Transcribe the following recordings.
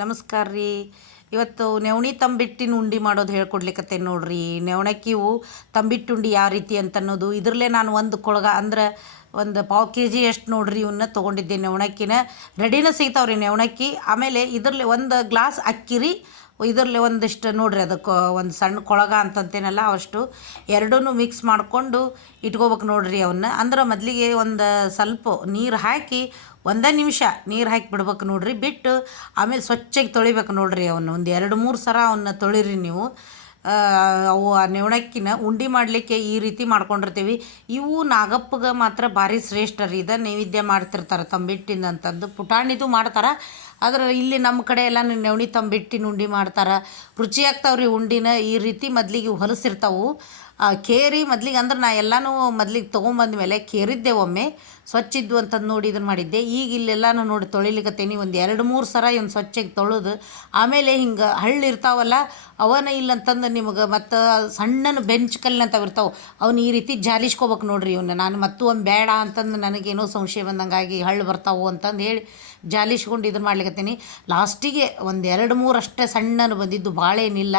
ನಮಸ್ಕಾರ ರೀ. ಇವತ್ತು ನವಣಿ ತಂಬಿಟ್ಟಿನ ಉಂಡೆ ಮಾಡೋದು ಹೇಳ್ಕೊಡ್ಲಿಕ್ಕತ್ತೇನೆ ನೋಡ್ರಿ. ನವಣಕ್ಕಿವು ತಂಬಿಟ್ಟು ಉಂಡೆ ಯಾವ ರೀತಿ ಅಂತ ಅನ್ನೋದು ಇದರಲ್ಲೇ ನಾನು ಒಂದು ಕೊಳಗ ಅಂದ್ರೆ ಒಂದು ಪಾವು ಕೆ ಜಿ ಅಷ್ಟು ನೋಡ್ರಿ ಇವನ್ನ ತೊಗೊಂಡಿದ್ದೆ. ನವಣಕ್ಕಿನ ರೆಡಿನ ಸಿಗ್ತಾವ್ರಿ ನವಣಕ್ಕಿ. ಆಮೇಲೆ ಇದರಲ್ಲಿ ಒಂದು ಗ್ಲಾಸ್ ಅಕ್ಕಿ ರೀ, ಇದರಲ್ಲಿ ಒಂದಿಷ್ಟು ನೋಡ್ರಿ ಅದಕ್ಕೆ ಒಂದು ಸಣ್ಣ ಕೊಳಗ ಅಂತಂತೇನಲ್ಲ ಅಷ್ಟು ಎರಡೂ ಮಿಕ್ಸ್ ಮಾಡಿಕೊಂಡು ಇಟ್ಕೋಬೇಕು ನೋಡ್ರಿ ಅವನ್ನ. ಅಂದ್ರೆ ಮೊದಲಿಗೆ ಒಂದು ಸ್ವಲ್ಪ ನೀರು ಹಾಕಿ ಒಂದೇ ನಿಮಿಷ ನೀರು ಹಾಕಿ ಬಿಡ್ಬೇಕು ನೋಡ್ರಿ. ಬಿಟ್ಟು ಆಮೇಲೆ ಸ್ವಚ್ಛಗೆ ತೊಳಿಬೇಕು ನೋಡ್ರಿ. ಅವನ್ನ ಒಂದು 2-3 ಸಲ ಅವನ್ನ ತೊಳಿರಿ ನೀವು. ಅವು ಆ ನವಣಕ್ಕಿನ ಉಂಡೆ ಮಾಡಲಿಕ್ಕೆ ಈ ರೀತಿ ಮಾಡ್ಕೊಂಡಿರ್ತೀವಿ. ಇವು ನಾಗಪ್ಪಗೆ ಮಾತ್ರ ಭಾರಿ ಶ್ರೇಷ್ಠ ರೀ. ಇದು ನೈವೇದ್ಯ ಮಾಡ್ತಿರ್ತಾರೆ ತಂಬಿಟ್ಟಿನ ಅಂತಂದು. ಪುಟಾಣಿದು ಮಾಡ್ತಾರೆ, ಆದ್ರೆ ಇಲ್ಲಿ ನಮ್ಮ ಕಡೆ ಎಲ್ಲ ನವಣಿ ತಂಬಿಟ್ಟಿನ ಉಂಡೆ ಮಾಡ್ತಾರೆ. ರುಚಿಯಾಗ್ತಾವ್ರಿ ಉಂಡಿನ. ಈ ರೀತಿ ಮೊದಲಿಗೆ ಹೊಲಸಿರ್ತಾವೆ ಕೇರಿ ಮೊದಲಿಗೆ. ಅಂದ್ರೆ ನಾ ಎಲ್ಲನೂ ಮೊದಲಿಗೆ ತೊಗೊಂಬಂದ ಮೇಲೆ ಕೇರಿದ್ದೆ ಒಮ್ಮೆ, ಸ್ವಚ್ಛ ಇದ್ವು ಅಂತಂದು ನೋಡಿ ಇದನ್ನು ಮಾಡಿದ್ದೆ. ಈಗ ಇಲ್ಲೆಲ್ಲನೂ ನೋಡಿ ತೊಳಿಲಿಕತ್ತೀನಿ. ಒಂದು 2-3 ಸಲ ಇವ್ನು ಸ್ವಚ್ಛಗೆ ತೊಳೆದು ಆಮೇಲೆ ಹಿಂಗೆ ಹಳ್ಳಿ ಇರ್ತಾವಲ್ಲ ಅವನ ಇಲ್ಲಂತಂದು ನಿಮಗೆ ಮತ್ತು ಸಣ್ಣನ ಬೆಂಚ್ ಕಲ್ಲಿನಂತವು ಇರ್ತಾವೆ ಅವನ್ನ ಈ ರೀತಿ ಜಾಲಿಸ್ಕೋಬೇಕು ನೋಡ್ರಿ. ಇವನ್ನ ನಾನು ಮತ್ತು ಒಮ್ಮೆ ಬೇಡ ಅಂತಂದು ನನಗೇನೋ ಸಂಶಯ ಬಂದಂಗಾಗಿ ಹಳ್ಳು ಬರ್ತಾವೆ ಅಂತಂದು ಹೇಳಿ ಜಾಲಿಸ್ಕೊಂಡು ಇದನ್ನು ಮಾಡ್ಲಿಕತ್ತೀನಿ. ಲಾಸ್ಟಿಗೆ ಒಂದು 2-3 ಅಷ್ಟೇ ಸಣ್ಣನು ಬಂದಿದ್ದು, ಭಾಳ ಏನಿಲ್ಲ,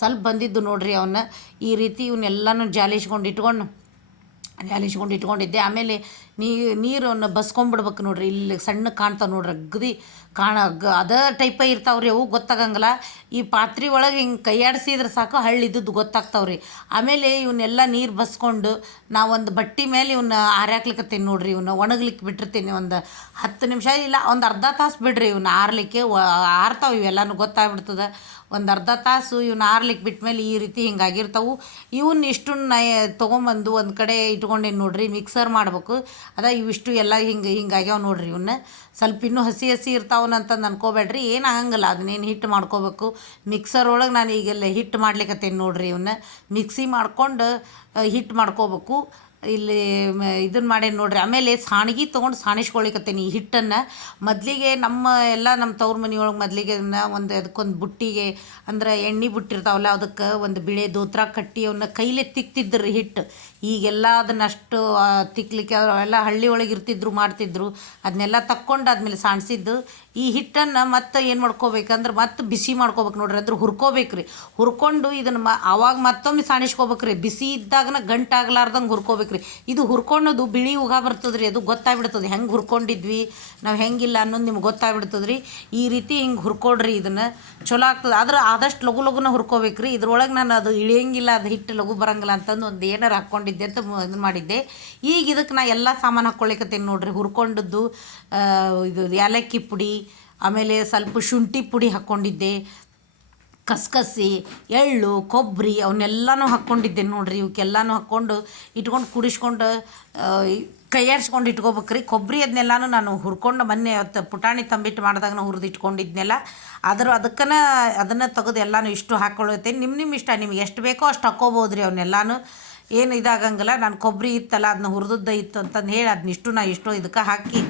ಸ್ವಲ್ಪ ಬಂದಿದ್ದು ನೋಡ್ರಿ. ಅವನ್ನ ಈ ರೀತಿ ಇವನ್ನೆಲ್ಲನೂ ಜಾಲಿಸ್ಕೊಂಡು ಇಟ್ಕೊಂಡಿದ್ದೆ. ಆಮೇಲೆ ನೀರನ್ನು ಬಸ್ಕೊಂಬಿಡ್ಬೇಕು ನೋಡ್ರಿ. ಇಲ್ಲಿ ಸಣ್ಣ ಕಾಣ್ತಾವೆ ನೋಡ್ರಿ, ಅಗದಿ ಅದೇ ಟೈಪೇ ಇರ್ತಾವ್ರಿ ಅವು, ಗೊತ್ತಾಗಂಗಿಲ್ಲ. ಈ ಪಾತ್ರೆ ಒಳಗೆ ಹಿಂಗೆ ಕೈಯಾಡಿಸಿದ್ರೆ ಸಾಕು ಹಳ್ಳಿದ್ದದ್ದು ಗೊತ್ತಾಗ್ತಾವ್ರಿ. ಆಮೇಲೆ ಇವನ್ನೆಲ್ಲ ನೀರು ಬಸ್ಕೊಂಡು ನಾವೊಂದು ಬಟ್ಟೆ ಮೇಲೆ ಇವನ್ನ ಆರ್ಯಾಕ್ಲಿಕ್ಕತ್ತೀನಿ ನೋಡ್ರಿ. ಇವನ್ನ ಒಣಗ್ಲಿಕ್ಕೆ ಬಿಟ್ಟಿರ್ತೀನಿ ಒಂದು 10 ನಿಮಿಷ ಇಲ್ಲ ಒಂದು ಅರ್ಧ ತಾಸು ಬಿಡ್ರಿ. ಇವನ್ನ ಆರ್ಲಿಕ್ಕೆ ಆರ್ತಾವೆ ಇವೆಲ್ಲನೂ ಗೊತ್ತಾಗ್ಬಿಡ್ತದೆ. ಒಂದು ಅರ್ಧ ತಾಸು ಇವನ್ನ ಆರ್ಲಿಕ್ಕೆ ಬಿಟ್ಮೇಲೆ ಈ ರೀತಿ ಹಿಂಗಾಗಿರ್ತಾವೆ. ಇವನ್ನ ಇಷ್ಟನ್ನ ತೊಗೊಂಬಂದು ಒಂದು ಕಡೆ ಇಟ್ಕೊಂಡೇನು ನೋಡ್ರಿ. ಮಿಕ್ಸರ್ ಮಾಡ್ಬೇಕು. ಇವಿಷ್ಟು ಎಲ್ಲ ಹಿಂಗಾಗ್ಯಾವ ನೋಡ್ರಿ. ಇವನ್ನ ಸ್ವಲ್ಪ ಇನ್ನೂ ಹಸಿ ಇರ್ತಾವನಂತಂದು ಅನ್ಕೋಬೇಡ್ರಿ, ಏನು ಆಗಂಗಿಲ್ಲ. ಅದನ್ನೇನು ಹಿಟ್ಟು ಮಾಡ್ಕೋಬೇಕು. ಮಿಕ್ಸರ್ ಒಳಗೆ ನಾನು ಈಗೆಲ್ಲ ಹಿಟ್ಟು ಮಾಡ್ಲಿಕ್ಕತ್ತೇನೆ ನೋಡ್ರಿ. ಇವನ್ನ ಮಿಕ್ಸಿ ಮಾಡ್ಕೊಂಡು ಹಿಟ್ಟು ಮಾಡ್ಕೋಬೇಕು. ಇಲ್ಲಿ ಇದನ್ನು ಮಾಡೇನು ನೋಡ್ರಿ. ಆಮೇಲೆ ಸಾಣಿಗೆ ತೊಗೊಂಡು ಸಾಣಿಸ್ಕೊಳಿಕತ್ತೀನಿ ಈ ಹಿಟ್ಟನ್ನು. ಮೊದಲಿಗೆ ನಮ್ಮ ತವ್ರ ಮನೆಯೊಳಗೆ ಮೊದಲಿಗೆ ಒಂದು ಅದಕ್ಕೊಂದು ಬುಟ್ಟಿಗೆ ಅಂದ್ರೆ ಎಣ್ಣೆ ಬುಟ್ಟಿರ್ತಾವಲ್ಲ ಅದಕ್ಕೆ ಒಂದು ಬಿಳೆ ದೋತ್ರ ಕಟ್ಟಿ ಅವನ್ನ ಕೈಲೇ ತಿಕ್ತಿದ್ರು ಹಿಟ್ಟು. ಈಗೆಲ್ಲ ಅದನ್ನು ಅಷ್ಟು ತಿಕ್ಲಿಕ್ಕೆ ಅವೆಲ್ಲ ಹಳ್ಳಿ ಒಳಗೆ ಇರ್ತಿದ್ರು, ಮಾಡ್ತಿದ್ರು. ಅದನ್ನೆಲ್ಲ ತಕ್ಕೊಂಡು ಆದಮೇಲೆ ಸಾಣಿಸಿದ್ದು ಈ ಹಿಟ್ಟನ್ನು ಮತ್ತೆ ಏನು ಮಾಡ್ಕೋಬೇಕಂದ್ರೆ ಮತ್ತೆ ಬಿಸಿ ಮಾಡ್ಕೋಬೇಕು ನೋಡ್ರಿ. ಅಂದ್ರೆ ಹುರ್ಕೋಬೇಕು ರೀ. ಹುರ್ಕೊಂಡು ಇದನ್ನು ಆವಾಗ ಮತ್ತೊಮ್ಮೆ ಸಾಣಿಸ್ಕೋಬೇಕು ರೀ. ಬಿಸಿ ಇದ್ದಾಗನ ಗಂಟಾಗ್ಲಾರ್ದಂಗೆ ಹುರ್ಕೋಬೇಕು ರೀ. ಇದು ಹುರ್ಕೊಳ್ಳೋದು ಬಿಳಿ ಉಗ ಬರ್ತದೆ ರೀ. ಅದು ಗೊತ್ತಾಗ್ಬಿಡ್ತದೆ ಹೆಂಗೆ ಹುರ್ಕೊಂಡಿದ್ವಿ ನಾವು ಹೆಂಗಿಲ್ಲ ಅನ್ನೋದು ನಿಮ್ಗೆ ಗೊತ್ತಾಗ್ಬಿಡ್ತದೆ ರೀ. ಈ ರೀತಿ ಹಿಂಗೆ ಹುರ್ಕೊಡ್ರಿ. ಇದನ್ನು ಚಲೋ ಆಗ್ತದೆ. ಆದ್ರೆ ಆದಷ್ಟು ಲಘುನ ಹುರ್ಕೋಬೇಕು ರೀ. ಇದ್ರೊಳಗೆ ನಾನು ಅದು ಇಳಿಯಂಗಿಲ್ಲ, ಅದು ಹಿಟ್ಟು ಲಘು ಬರಂಗಿಲ್ಲ ಅಂತಂದು ಒಂದು ಏನಾರು ಹಾಕ್ಕೊಂಡಿದ್ದೆ ಅಂತ ಇದನ್ನು ಮಾಡಿದ್ದೆ. ಈಗ ಇದಕ್ಕೆ ನಾ ಎಲ್ಲ ಸಾಮಾನು ಹಾಕ್ಕೊಳಿಕತ್ತೀನಿ ನೋಡ್ರಿ. ಹುರ್ಕೊಂಡದ್ದು ಇದು ಏಲಕ್ಕಿ ಪುಡಿ, ಆಮೇಲೆ ಸ್ವಲ್ಪ ಶುಂಠಿ ಪುಡಿ ಹಾಕ್ಕೊಂಡಿದ್ದೆ, ಕಸ್ಕಸಿ, ಎಳ್ಳು, ಕೊಬ್ಬರಿ ಅವನ್ನೆಲ್ಲನೂ ಹಾಕ್ಕೊಂಡಿದ್ದೆ ನೋಡ್ರಿ. ಇವಕ್ಕೆಲ್ಲನೂ ಹಾಕ್ಕೊಂಡು ಇಟ್ಕೊಂಡು ಕುಡಿಸ್ಕೊಂಡು ಕೈಯಾಡಿಸ್ಕೊಂಡು ಇಟ್ಕೋಬೇಕ್ರಿ. ಕೊಬ್ಬರಿ ಅದನ್ನೆಲ್ಲನೂ ನಾನು ಹುರ್ಕೊಂಡು ಮೊನ್ನೆ ಪುಟಾಣಿ ತಂಬಿಟ್ಟು ಮಾಡಿದಾಗ ನಾವು ಹುರಿದು ಇಟ್ಕೊಂಡಿದ್ನೆಲ್ಲ ಅದನ್ನು ತೆಗೆದು ಎಲ್ಲನೂ ಇಷ್ಟು ಹಾಕ್ಕೊಳ್ಳುತ್ತೇನೆ. ನಿಮ್ಮ ಇಷ್ಟ, ನಿಮ್ಗೆ ಎಷ್ಟು ಬೇಕೋ ಅಷ್ಟು ಹಾಕ್ಕೋಬೋದು ರೀ. ಅವನ್ನೆಲ್ಲನೂ ಏನು ಇದಾಗಂಗಿಲ್ಲ. ನಾನು ಕೊಬ್ಬರಿ ಇತ್ತಲ್ಲ ಅದನ್ನ ಹುರಿದದ್ದ ಇತ್ತು ಅಂತಂದು ಹೇಳಿ ಅದನ್ನಿಷ್ಟು ನಾ ಇದಕ್ಕೆ ಹಾಕಿ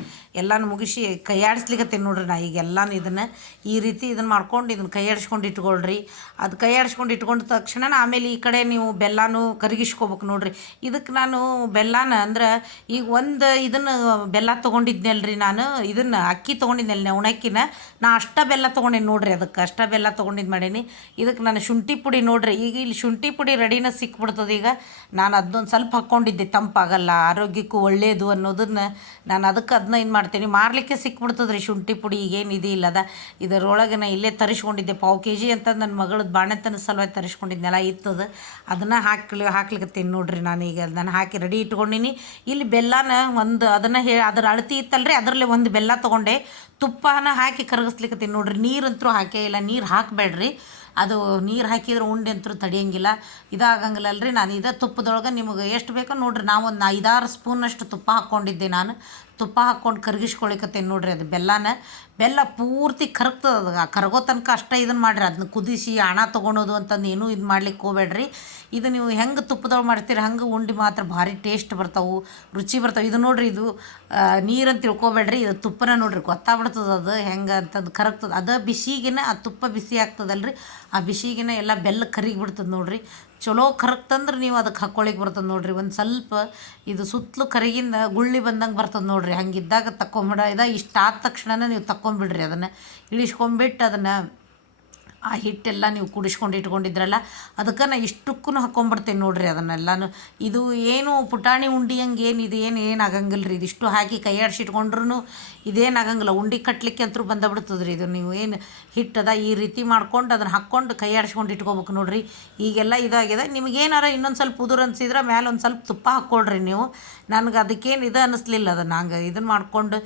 ಎಲ್ಲನೂ ಮುಗಿಸಿ ಕೈಯಾಡಿಸ್ಲಿಕ್ಕತ್ತೇನೆ ನೋಡ್ರಿ. ನಾ ಈಗ ಎಲ್ಲನೂ ಇದನ್ನು ಈ ರೀತಿ ಇದನ್ನು ಮಾಡ್ಕೊಂಡು ಇದನ್ನು ಕೈಯಾಡಿಸ್ಕೊಂಡು ಇಟ್ಕೊಳ್ರಿ. ಅದು ಕೈಯಾಡಿಸ್ಕೊಂಡು ಇಟ್ಕೊಂಡ ತಕ್ಷಣ ಆಮೇಲೆ ಈ ಕಡೆ ನೀವು ಬೆಲ್ಲನೂ ಕರಗಿಸ್ಕೋಬೇಕು ನೋಡ್ರಿ. ಇದಕ್ಕೆ ನಾನು ಬೆಲ್ಲನ ಅಂದ್ರೆ ಈಗ ಒಂದು ಇದನ್ನು ಬೆಲ್ಲ ತೊಗೊಂಡಿದ್ನಲ್ರಿ. ನಾನು ಇದನ್ನು ಅಕ್ಕಿ ತೊಗೊಂಡಿದ್ನಲ್ಲ ನವಣಕ್ಕಿನ, ನಾ ಬೆಲ್ಲ ತೊಗೊಂಡೇನಿ ನೋಡ್ರಿ. ಅದಕ್ಕೆ ಬೆಲ್ಲ ತೊಗೊಂಡಿದ್ದು ಮಾಡೀನಿ. ಇದಕ್ಕೆ ನಾನು ಶುಂಠಿ ಪುಡಿ ನೋಡ್ರಿ. ಈಗ ಇಲ್ಲಿ ಶುಂಠಿ ಪುಡಿ ರೆಡಿನ ಸಿಕ್ಬಿಡ್ತದೆ. ಈಗ ನಾನು ಅದನ್ನೊಂದು ಸ್ವಲ್ಪ ಹಾಕ್ಕೊಂಡಿದ್ದೆ, ತಂಪಾಗಲ್ಲ, ಆರೋಗ್ಯಕ್ಕೂ ಒಳ್ಳೆಯದು ಅನ್ನೋದನ್ನು ನಾನು ಅದನ್ನ ಏನು ಮಾಡ್ತೀನಿ, ಮಾರಲಿಕ್ಕೆ ಸಿಕ್ಬಿಡ್ತದೆ ರೀ ಶುಂಠಿ ಪುಡಿ. ಈಗೇನು ಇದಿಲ್ಲದ ಇದರೊಳಗೆ ನಾ ಇಲ್ಲೇ ತರಿಸ್ಕೊಂಡಿದ್ದೆ. ಪಾವು ಕೆ ಜಿ ಅಂತ ನನ್ನ ಮಗಳದ್ದು ಬಾಣಂತನ ಸಲುವಾಗಿ ತರಿಸ್ಕೊಂಡಿದ್ನೆಲ್ಲ ಇತ್ತದ. ಅದನ್ನು ಹಾಕ್ಲಿಕ್ಕತ್ತೀನಿ ನೋಡ್ರಿ. ನಾನು ಈಗ ಅದನ್ನು ಹಾಕಿ ರೆಡಿ ಇಟ್ಕೊಂಡಿನಿ. ಇಲ್ಲಿ ಬೆಲ್ಲನ ಒಂದು ಅದನ್ನು ಅದರ ಅಳತಿ ಇತ್ತಲ್ರಿ, ಅದರಲ್ಲಿ ಒಂದು ಬೆಲ್ಲ ತೊಗೊಂಡೆ, ತುಪ್ಪನ ಹಾಕಿ ಕರಗಿಸ್ಲಿಕ್ಕತ್ತೀನಿ ನೋಡ್ರಿ. ನೀರಂತರೂ ಹಾಕೇ ಇಲ್ಲ. ನೀರು ಹಾಕಬೇಡ್ರಿ. ಅದು ನೀರು ಹಾಕಿದ್ರೆ ಉಂಡೆ ಅಂತೂ ತಡಿಯಂಗಿಲ್ಲ, ಇದಾಗಂಗಿಲ್ಲಲ್ರಿ. ನಾನು ತುಪ್ಪದೊಳಗೆ ನಿಮಗೆ ಎಷ್ಟು ಬೇಕೋ ನೋಡ್ರಿ. ನಾವು ಒಂದು 5-6 ಸ್ಪೂನಷ್ಟು ತುಪ್ಪ ಹಾಕ್ಕೊಂಡಿದ್ದೆ. ನಾನು ತುಪ್ಪ ಹಾಕ್ಕೊಂಡು ಕರಗಿಸ್ಕೊಳಿಕತ್ತೇನೆ ನೋಡ್ರಿ. ಅದು ಬೆಲ್ಲ ಪೂರ್ತಿ ಕರಗ್ತದೆ. ಅದು ಕರಗೋ ತನಕ ಅಷ್ಟೇ ಇದನ್ನು ಮಾಡಿರಿ. ಅದನ್ನ ಕುದಿಸಿ ಹಣ ತೊಗೊಳೋದು ಅಂತಂದು ಏನೂ ಇದು ಮಾಡ್ಲಿಕ್ಕೆ ಹೋಗ್ಬೇಡ್ರಿ. ಇದು ನೀವು ಹೆಂಗೆ ತುಪ್ಪದೊಳಗೆ ಮಾಡ್ತೀರಿ ಹಂಗೆ ಉಂಡೆ ಮಾತ್ರ ಭಾರಿ ಟೇಸ್ಟ್ ಬರ್ತಾವೆ, ರುಚಿ ಬರ್ತಾವೆ. ಇದು ನೋಡ್ರಿ, ಇದು ನೀರಂತ ತಿಳ್ಕೊಬೇಡ್ರಿ. ಇದು ತುಪ್ಪನ ನೋಡ್ರಿ, ಗೊತ್ತಾಗ್ಬಿಡ್ತದೆ ಅದು ಹೆಂಗೆ ಅಂತಂದು ಕರಗ್ತದೆ. ಅದು ಬಿಸಿಗಿನ ಆ ತುಪ್ಪ ಬಿಸಿ ಆಗ್ತದಲ್ರಿ, ಆ ಬಿಸಿಗಿನ ಎಲ್ಲ ಬೆಲ್ಲ ಕರಿಗಿಬಿಡ್ತದೆ ನೋಡ್ರಿ. ಚಲೋ ಕರಗ್ತಂದ್ರೆ ನೀವು ಅದಕ್ಕೆ ಹಾಕ್ಕೊಳಿಕ್ಕೆ ಬರ್ತದೆ ನೋಡಿರಿ. ಒಂದು ಸ್ವಲ್ಪ ಇದು ಸುತ್ತಲೂ ಕರಗಿಂದ ಗುಳ್ಳಿ ಬಂದಂಗೆ ಬರ್ತದೆ ನೋಡಿರಿ. ಹಂಗಿದ್ದಾಗ ತಕ್ಕೊಂಬಿಡ ಇಷ್ಟ ಆದ ತಕ್ಷಣನೇ ನೀವು ತಕ್ಕೊಂಬಿಡ್ರಿ. ಅದನ್ನು ಇಳಿಸ್ಕೊಂಬಿಟ್ಟು ಅದನ್ನು ಆ ಹಿಟ್ಟೆಲ್ಲ ನೀವು ಕುಡಿಸ್ಕೊಂಡು ಇಟ್ಕೊಂಡಿದ್ರಲ್ಲ ಅದಕ್ಕೆ ನಾ ಇಷ್ಟಕ್ಕೂ ಹಾಕ್ಕೊಂಬಿಡ್ತೇನೆ ನೋಡಿರಿ ಅದನ್ನೆಲ್ಲನೂ. ಇದು ಏನು ಪುಟಾಣಿ ಉಂಡೆ ಹಂಗೆ ಏನು ಆಗಂಗಿಲ್ಲ ರೀ. ಇದಿಷ್ಟು ಹಾಕಿ ಕೈ ಆಡಿಸಿಟ್ಕೊಂಡ್ರೂ ಇದೇನು ಆಗಂಗಿಲ್ಲ. ಉಂಡೆ ಕಟ್ಟಲಿಕ್ಕೆ ಅಂತೂ ಬಂದಬಿಡ್ತದೆ ರೀ. ಇದು ನೀವು ಏನು ಹಿಟ್ಟದ ಈ ರೀತಿ ಮಾಡ್ಕೊಂಡು ಅದನ್ನು ಹಾಕ್ಕೊಂಡು ಕೈ ಆಡಿಸ್ಕೊಂಡು ಇಟ್ಕೋಬೇಕು ನೋಡಿರಿ. ಈಗೆಲ್ಲ ಇದಾಗಿದೆ. ನಿಮಗೇನಾರ ಇನ್ನೊಂದು ಸ್ವಲ್ಪ ಉದುರು ಅನಿಸಿದ್ರೆ ಮೇಲೆ ಒಂದು ಸ್ವಲ್ಪ ತುಪ್ಪ ಹಾಕ್ಕೊಳ್ರಿ ನೀವು. ನನಗೆ ಅದಕ್ಕೇನು ಇದು ಅನ್ನಿಸ್ಲಿಲ್ಲ. ಅದನ್ನು ಹಂಗೆ ಇದನ್ನು ಮಾಡಿಕೊಂಡು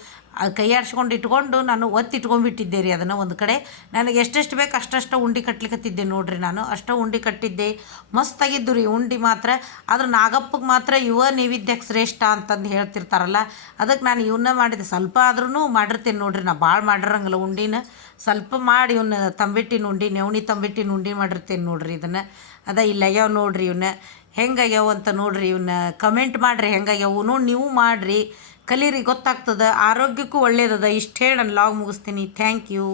ಅದು ಕೈ ಆಡಿಸ್ಕೊಂಡು ಇಟ್ಕೊಂಡು ನಾನು ಒತ್ತಿಟ್ಕೊಂಡ್ಬಿಟ್ಟಿದ್ದೆ ರೀ ಅದನ್ನು ಒಂದು ಕಡೆ. ನನಗೆ ಎಷ್ಟೆಷ್ಟು ಬೇಕು ಅಷ್ಟಷ್ಟು ಉಂಡೆ ಕಟ್ಲಿಕ್ಕತ್ತಿದ್ದೆ ನೋಡಿರಿ. ನಾನು ಅಷ್ಟು ಉಂಡೆ ಕಟ್ಟಿದ್ದೆ. ಮಸ್ತಾಗಿದ್ದು ರೀ ಉಂಡೆ ಮಾತ್ರ. ಆದ್ರೆ ನಾಗಪ್ಪಗೆ ಮಾತ್ರ ನೈವೇದ್ಯಕ್ಕೆ ಶ್ರೇಷ್ಠ ಅಂತಂದು ಹೇಳ್ತಿರ್ತಾರಲ್ಲ, ಅದಕ್ಕೆ ನಾನು ಇವನ್ನ ಮಾಡಿದ್ದೆ. ಸ್ವಲ್ಪ ಆದ್ರೂ ಮಾಡಿರ್ತೇನೆ ನೋಡಿರಿ. ನಾ ಭಾಳ ಮಾಡಿರಂಗಿಲ್ಲ ಉಂಡಿನ. ಸ್ವಲ್ಪ ಮಾಡಿ ಇವನ್ನ ತಂಬಿಟ್ಟಿನ ಉಂಡೆ, ನವಣಿ ತಂಬಿಟ್ಟಿನ ಉಂಡೆ ಮಾಡಿರ್ತೇನೆ ನೋಡಿರಿ. ಇದನ್ನು ಇಲ್ಲಾಗ್ಯಾವ ನೋಡಿರಿ. ಇವನ್ನ ಹೆಂಗಾಗ್ಯಾವ ಅಂತ ನೋಡಿರಿ. ಇವನ್ನ ಕಮೆಂಟ್ ಮಾಡಿರಿ ಹೆಂಗಾಗ್ಯಾವು ನೋಡಿ. ನೀವು ಮಾಡಿರಿ, ಕಲೀರಿ, ಗೊತ್ತಾಗ್ತದೆ. ಆರೋಗ್ಯಕ್ಕೂ ಒಳ್ಳೇದದ. ಇಷ್ಟು ಹೇಳಿ ನಾನು ಲಾಗ್ ಮುಗಿಸ್ತೀನಿ. Thank you.